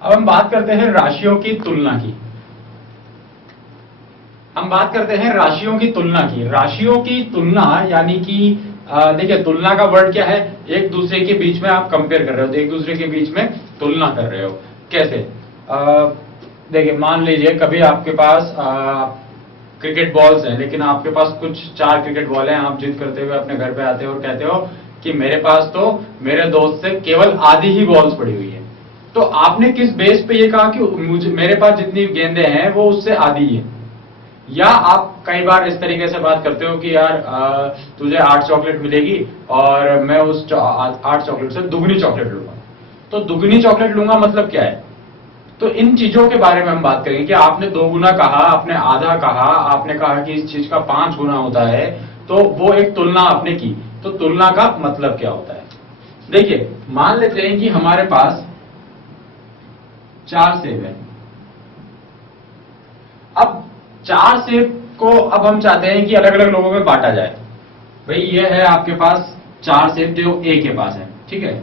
अब हम बात करते हैं राशियों की तुलना की। हम बात करते हैं राशियों की तुलना की। राशियों की तुलना यानी कि देखिए, तुलना का वर्ड क्या है? एक दूसरे के बीच में आप कंपेयर कर रहे हो, तो एक दूसरे के बीच में तुलना कर रहे हो। कैसे? देखिए, मान लीजिए कभी आपके पास क्रिकेट बॉल्स हैं, लेकिन आपके पास कुछ 4 क्रिकेट बॉल हैं। आप जिद करते हुए अपने घर पे आते हो और कहते हो कि मेरे पास तो मेरे दोस्त से केवल आधी ही बॉल्स पड़ी हुई है। तो आपने किस बेस पे ये कहा कि मुझे मेरे पास जितनी गेंदें हैं वो उससे आधी ही है? या आप कई बार इस तरीके से बात करते हो कि यार तुझे 8 चॉकलेट मिलेगी और मैं उस 8 चॉकलेट से दुगनी चॉकलेट लूंगा। तो दुगनी चॉकलेट लूंगा मतलब क्या है? तो इन चीजों के बारे में हम बात करेंगे कि आपने 2 गुना कहा, आपने आधा कहा, आपने कहा कि इस चीज का 5 गुना होता है, तो वो एक तुलना आपने की। तो तुलना का मतलब क्या होता है? देखिए, मान लेते हैं कि हमारे पास 4 सेब है। अब 4 सेब को अब हम चाहते हैं कि अलग अलग लोगों में बांटा जाए। भाई, ये है आपके पास 4 सेब जो ए के पास है, ठीक है।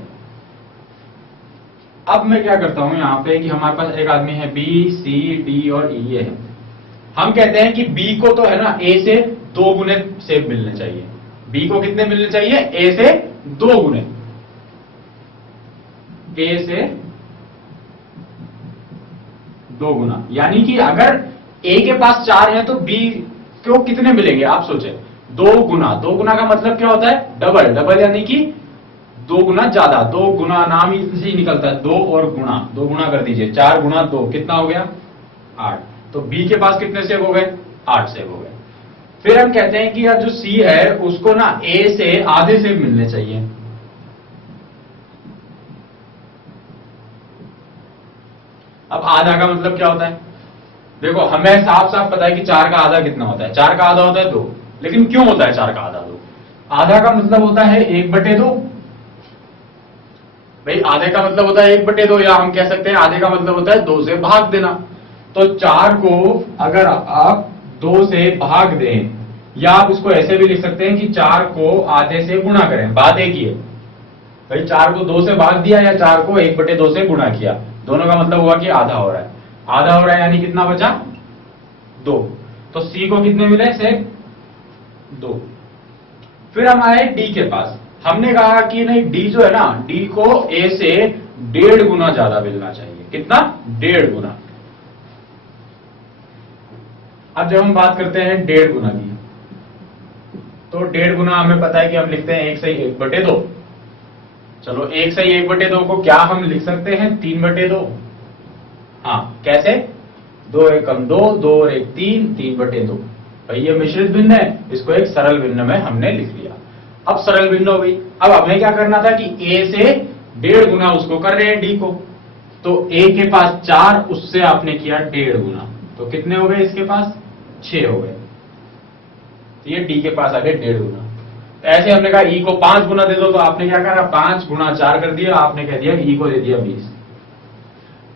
अब मैं क्या करता हूं यहां पे कि हमारे पास एक आदमी है, बी, सी, डी और ई, ये है। हम कहते हैं कि बी को तो है ना ए से 2 गुने सेब मिलने चाहिए। बी को कितने मिलने चाहिए? ए से 2 गुने। ए से 2 गुना, यानी कि अगर ए के पास 4 है तो बी को कितने मिलेंगे? आप सोचे, 2 गुना। 2 गुना का मतलब क्या होता है? डबल। डबल यानी कि 2 गुना ज्यादा। 2 गुना नाम ही से ही निकलता है, 2 और गुना। 2 गुना कर दीजिए, 4 गुना 2 कितना हो गया? 8। तो बी के पास कितने सेब हो गए? 8 सेब हो गए। फिर हम कहते हैं कि यार जो सी है उसको ना ए से आधे सेब मिलने चाहिए। अब आधा का मतलब क्या होता है? देखो, हमें साफ साफ पता है कि 4 का आधा कितना होता है। 4 का आधा होता है 2। लेकिन क्यों होता है 4 का आधा 2? आधा का मतलब होता है 1/2। भाई, आधे का मतलब होता है 1/2, या हम कह सकते हैं आधे का मतलब होता है 2 से भाग देना। तो 4 को अगर आप 2 से भाग दें, या आप इसको ऐसे भी लिख सकते हैं कि 4 को आधे से गुणा करें, बात एक ही है। भाई, 4 को 2 से भाग दिया या 4 को 1/2 से गुणा किया, दोनों का मतलब हुआ कि आधा हो रहा है। आधा हो रहा है यानी कितना बचा? 2। तो सी को कितने मिले? से 2। फिर हम आए डी के पास। हमने कहा कि नहीं, डी जो है ना, डी को ए से 1.5 गुना ज्यादा मिलना चाहिए। कितना? 1.5 गुना। अब जब हम बात करते हैं 1.5 गुना की, तो 1.5 गुना हमें पता है कि हम लिखते हैं 1/1/2। चलो, 1/1/2 को क्या हम लिख सकते हैं? 3/2। हाँ, कैसे? 2 एकम 2, 2 और 1 3, 3/2। भाई, ये मिश्रित भिन्न है, इसको एक सरल भिन्न में हमने लिख लिया। अब सरल भिन्न हो गई। अब हमें क्या करना था कि ए से 1.5 गुना उसको कर रहे हैं डी को। तो ए के पास 4, उससे आपने किया 1.5 गुना, तो कितने हो गए इसके पास? 6 हो गए। तो ये डी के पास आ गए 1.5 गुना। ऐसे हमने कहा ई को 5 गुना दे दो, तो आपने क्या करा? 5 गुना 4 कर दिया, आपने कह दिया ई को दे दिया 20।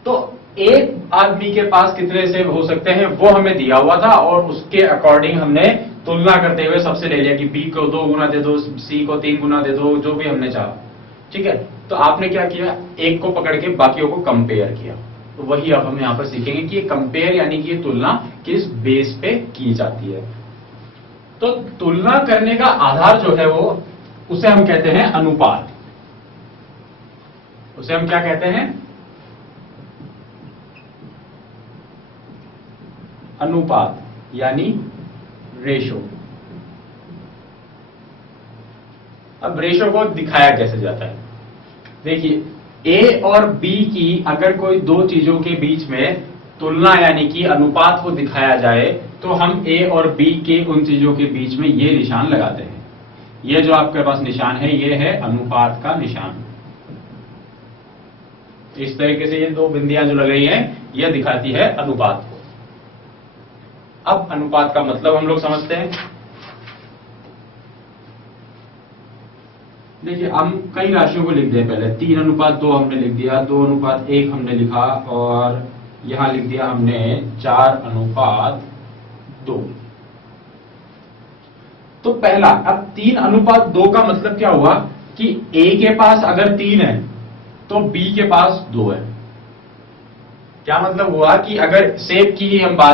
तो एक आदमी के पास कितने सेब हो सकते हैं वो हमें दिया हुआ था, और उसके अकॉर्डिंग हमने तुलना करते हुए सबसे ले लिया कि बी को 2 गुना दे दो, सी को 3 गुना दे दो, जो भी हमने चाहा। ठीक है, तो आपने क्या किया? एक को पकड़ के बाकियों को कंपेयर किया। तो वही अब हम यहां पर सीखेंगे कि ये कंपेयर यानी कि ये तुलना किस बेस पे की जाती है। तो तुलना करने का आधार जो है वो, उसे हम कहते हैं अनुपात। उसे हम क्या कहते हैं? अनुपात, यानी रेशो। अब रेशो को दिखाया कैसे जाता है? देखिए, ए और बी की अगर कोई 2 चीजों के बीच में तुलना यानी कि अनुपात को दिखाया जाए, तो हम ए और बी के उन चीजों के बीच में ये निशान लगाते हैं। ये जो आपके पास निशान है, ये है अनुपात का निशान। इस तरीके से ये 2 बिंदियां जो लग रही हैं, ये दिखाती है अनुपात को। अब अनुपात का मतलब हम लोग समझते हैं। देखिए, हम कई राशियों को लिख दें। पहले 3:2 हमने लिख दिया, 2:1 हमने लिखा, और यहां लिख दिया हमने 4:2। तो पहला, अब 3:2 का मतलब क्या हुआ कि ए के पास अगर 3 है तो बी के पास 2 है। क्या मतलब हुआ कि अगर सेब की ही हम बात